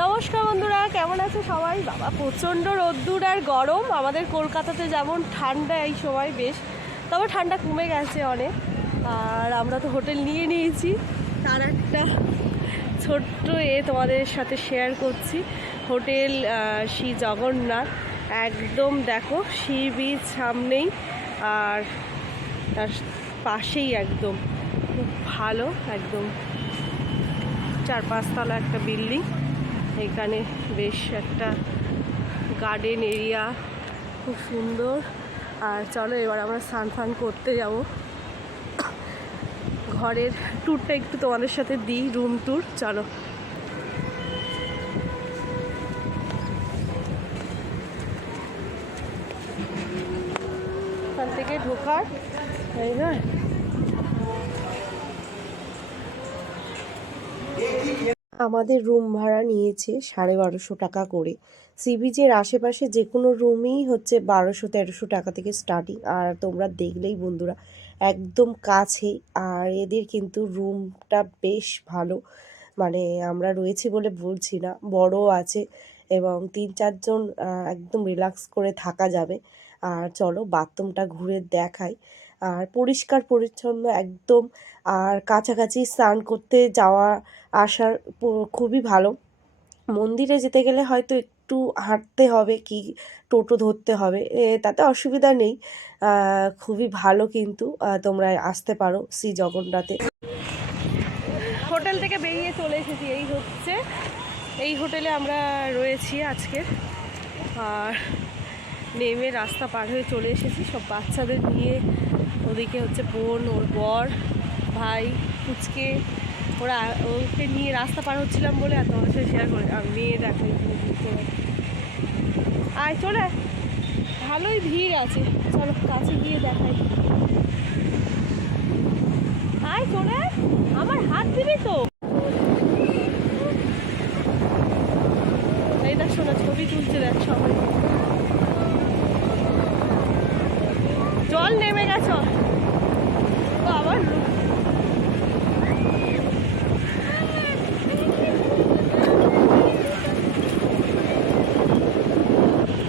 নমস্কার বন্ধুরা, কেমন আছে সবাই? বাবা প্রচণ্ড রোদ্দুর আর গরম। আমাদের কলকাতাতে যেমন ঠান্ডা এই সময় বেশ, তবে ঠান্ডা কমে গেছে অনেক। আর আমরা তো হোটেল নিয়ে নিয়েছি, তার একটা ছোট্ট তোমাদের সাথে শেয়ার করছি। হোটেল শ্রী জগন্নাথ, একদম দেখো সি বিচ সামনেই, আর তার পাশেই একদম খুব ভালো, একদম 4-5 তলা একটা বিল্ডিং। এখানে বেশ একটা গার্ডেন এরিয়া, খুব সুন্দর। আর চলো এবার আমরা স্নান ফান করতে যাব। ঘরের ট্যুরটা একটু তোমাদের সাথে দিই, রুম ট্যুর। চলো এখান থেকে ঢোকার, তাই না? আমাদের রুম ভাড়া নিয়েছে 1250 টাকা করে। সি বিচের আশেপাশে যে কোনো রুমই হচ্ছে 1200-1300 টাকা থেকে স্টার্টিং। আর তোমরা দেখলেই বন্ধুরা একদম কাছেই। আর এদের কিন্তু রুমটা বেশ ভালো, মানে আমরা রয়েছি বলে বলছি না, বড় আছে এবং 3-4 জন একদম রিল্যাক্স করে থাকা যাবে। আর চলো বাথরুমটা ঘুরে দেখাই। আর পরিষ্কার পরিচ্ছন্ন একদম। আর কাছাকাছি স্নান করতে যাওয়া আসার খুবই ভালো। মন্দিরে যেতে গেলে হয়তো একটু হাঁটতে হবে কি টোটো ধরতে হবে, তাতে অসুবিধা নেই। খুবই ভালো, কিন্তু তোমরা আসতে পারো শ্রী জগন্নাথে। হোটেল থেকে বেরিয়ে চলে এসেছি, এই হোটেলে আমরা রয়েছি আজকে। আর নেমে রাস্তা পার হয়ে চলে এসেছি সব বাচ্চাদের নিয়ে। ওদিকে হচ্ছে বোন, ওর বর, ভাই, পুচকে, ওকে নিয়ে রাস্তা পার হচ্ছিলাম বলে আর তোমাদের সাথে শেয়ার করে। আর মেয়ে দেখো আয় চলে, ভালোই ভিড় আছে। চলো কাছে গিয়ে দেখাই। আয় চলে, আমার হাত দিবি তো? এই দেখ শোনা, ছবি তুলছে দেখ সবাই। জল নেমে গেছ আবার।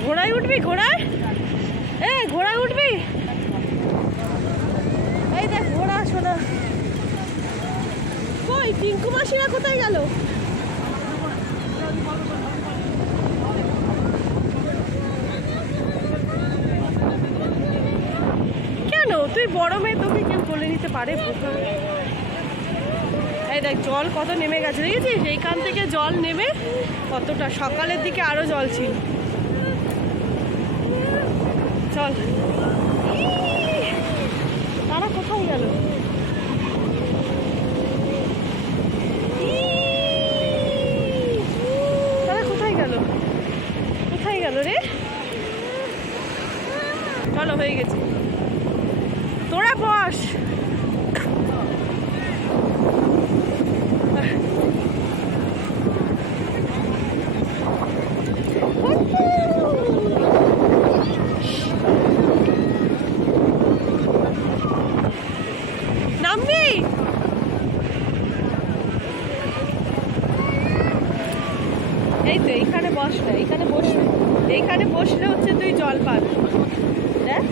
ঘোড়ায় উঠবি? ঘোড়ায় ঘোড়ায় উঠবি? এই দেখ ঘোড়া শোনা। কই টিঙ্কু মাসিরা কোথায় গেল? কেন তুই বড় মেয়ে, তোকে কেউ বলে নিতে পারে? এই দেখ জল কত নেমে গেছে, দেখেছিস? এইখান থেকে জল নেমে কতটা, সকালের দিকে আরো জল ছিল। চল, তারা কোথায় গেল? তারা কোথায় গেল? কোথায় গেল রে? চলো হয়ে গেছে, তোরা বস। নামবি? এই তো এইখানে বস না, এইখানে বসলে, এইখানে বসলে হচ্ছে তুই জল পাবি। দেখ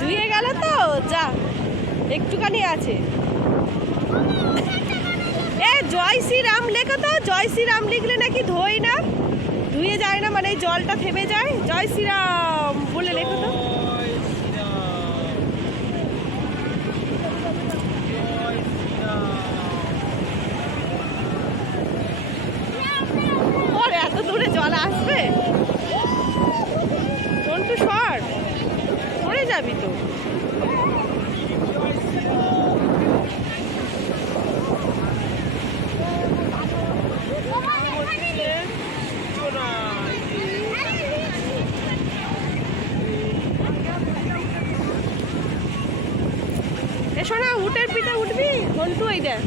ধুয়ে গেল তো, যা একটুখানি আছে। জয় শ্রীরাম লেখো তো, জয় শ্রীরাম লিখলে নাকি ধোয় না, ধুয়ে যায় না, মানে এই জলটা থেমে যায়। জয় শ্রীরাম বলে লেখো তো। ওর এত দূরে জল আসবে? টন্টু শর্ট পড়ে যাবি তো। এসো না, উটের পিঠে উঠবি? ঘন্টু এই দেখ,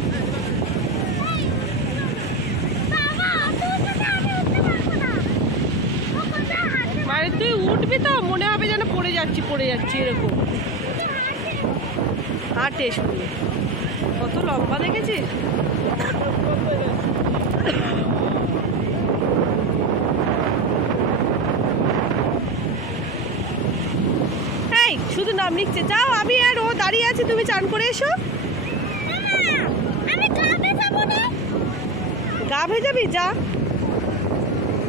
মানে তুই উঠবি তো মনে হবে যেন পড়ে যাচ্ছি এরকম। হাটে শুনে কত লম্বা দেখেছিস? এই শুধু নাম লিখছে, যাও আমি আর ও দাঁড়িয়ে আছি, তুমি চান করে এসো। গা ভেজাবি? যা,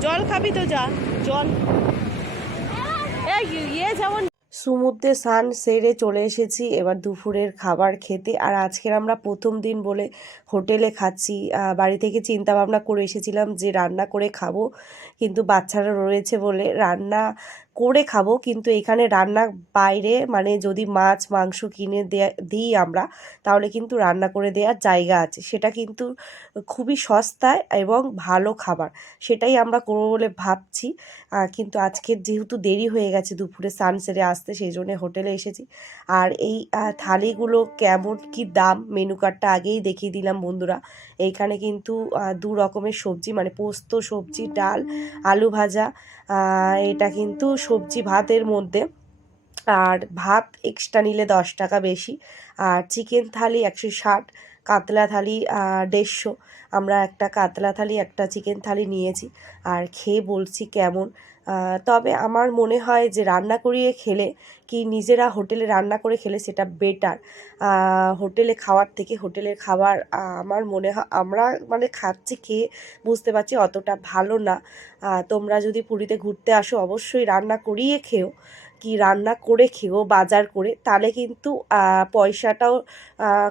জল খাবি তো যা, জল। যেমন সমুদ্রে স্নান সেরে চলে এসেছি এবার দুপুরের খাবার খেতে। আর আজকের আমরা প্রথম দিন বলে হোটেলে খাচ্ছি। বাড়ি থেকে চিন্তা ভাবনা করে এসেছিলাম যে রান্না করে খাবো, কিন্তু বাচ্চারা রয়েছে বলে রান্না করে খাবো, কিন্তু এখানে রান্না বাইরে মানে যদি মাছ মাংস কিনে দিই আমরা, তাহলে কিন্তু রান্না করে দেওয়ার জায়গা আছে, সেটা কিন্তু খুবই সস্তায় এবং ভালো খাবার, সেটাই আমরা করবো বলে ভাবছি। কিন্তু আজকের যেহেতু দেরি হয়ে গেছে দুপুরে স্নান সেরে আসতে, সেই জন্য হোটেলে এসেছি। আর এই থালিগুলো কেমন কি দাম, মেনু কার্ডটা আগেই দেখিয়ে দিলাম বন্ধুরা। এইখানে কিন্তু দু রকমের সবজি, মানে পোস্ত সবজি, ডাল, আলু ভাজা, এটা কিন্তু সবজি ভাতের মধ্যে। আর ভাত এক্সট্রা নিলে 10 টাকা বেশি। আর চিকেন থালি 160, কাতলা থালি 150। আমরা একটা কাতলা থালি একটা চিকেন থালি নিয়েছি। আর খেয়ে বলছি কেমন। তবে আমার মনে হয় যে রান্না করিয়ে খেলে কি নিজেরা হোটেলে রান্না করে খেলে সেটা বেটার হোটেলে খাওয়ার থেকে। হোটেলের খাবার আমার মনে হয় আমরা মানে খাচ্ছি খেয়ে বুঝতে পারছি অতটা ভালো না। তোমরা যদি পুরীতে ঘুরতে আসো অবশ্যই রান্না করিয়ে খেও, কি রান্না করে খেও বাজার করে, তাহলে কিন্তু পয়সাটাও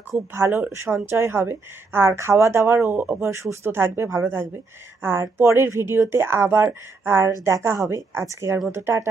খুব ভালো সঞ্চয় হবে। আর খাওয়া দাওয়ারও সুস্থ থাকবে, ভালো থাকবে। আর পরের ভিডিওতে আবার দেখা হবে। আজকের মতো টাটা।